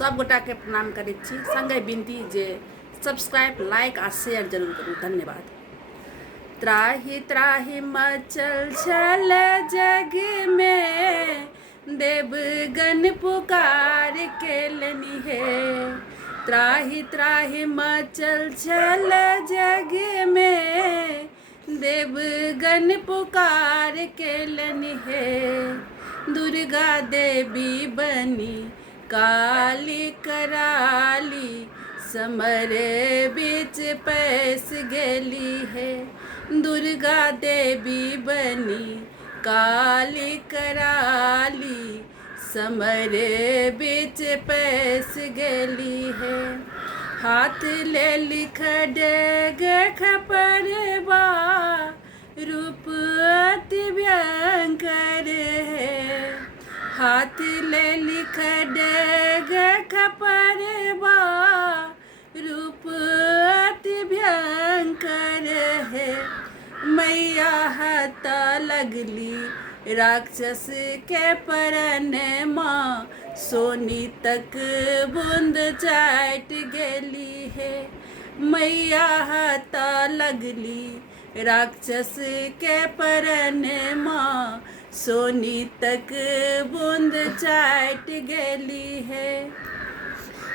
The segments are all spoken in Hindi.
सब गोटा के प्रणाम करैत छी, संगे विनती जे सब्सक्राइब लाइक आ शेयर जरूर करू। धन्यवाद। त्राहि त्राहि मचल छल जग में, देवगण पुकार केलनि हे। त्राहि त्राहि मचल छल जग में, देवगण पुकार केलनि हे। दुर्गा देवी बनी काली कराली, समर बीच पैस गेली है। दुर्गा देवी बनी काली कराली, समर बीच पैस गेली है। हाथ ले लिख डेग खपरवा, रूप अति भयंकर है। हाथ ले लिख डेग खपरवा, रूप अति भयंकर है। मैया हता लगली राक्षस के परन माँ, सोनी तक बूंद चाट गेली है। मैया हता लगली राक्षस के परन माँ, सोनी तक बूंद चाट गेली है।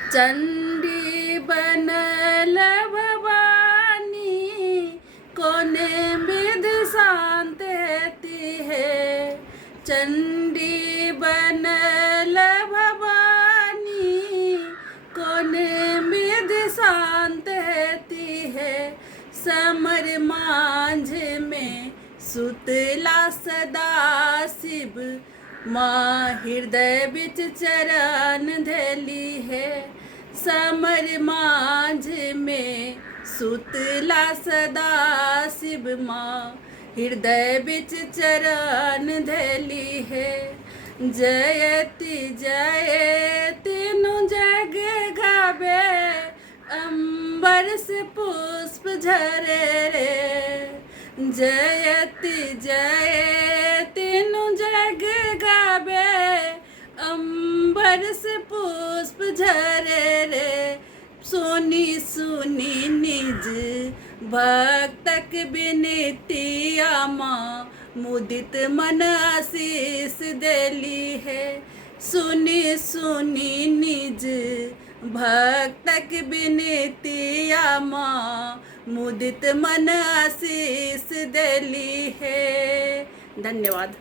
चंडी बनल भवानी, कोने विध शांत हेती है। चंडी बनल भवानी, कोने विध शांत हेती है। समर मांझ में सुतला सदा शिव, माँ हृदय बिच चरण धैली है। समर मांझ में सुतला सदा शिव, माँ हृदय बिच चरण धैली है। जयति जयति नु जग गावे, अंबर से पुष्प झरे रे। जयति जयति नु जग गावे, अंबर से पुष्प झरे रे। सुनी सुनी निज भक्तक विनतिया, माँ मुदित मन आशीष देली है। सुनी सुनी निज भक्तक विनतिया, माँ मुदित मन आशीष देली है। धन्यवाद।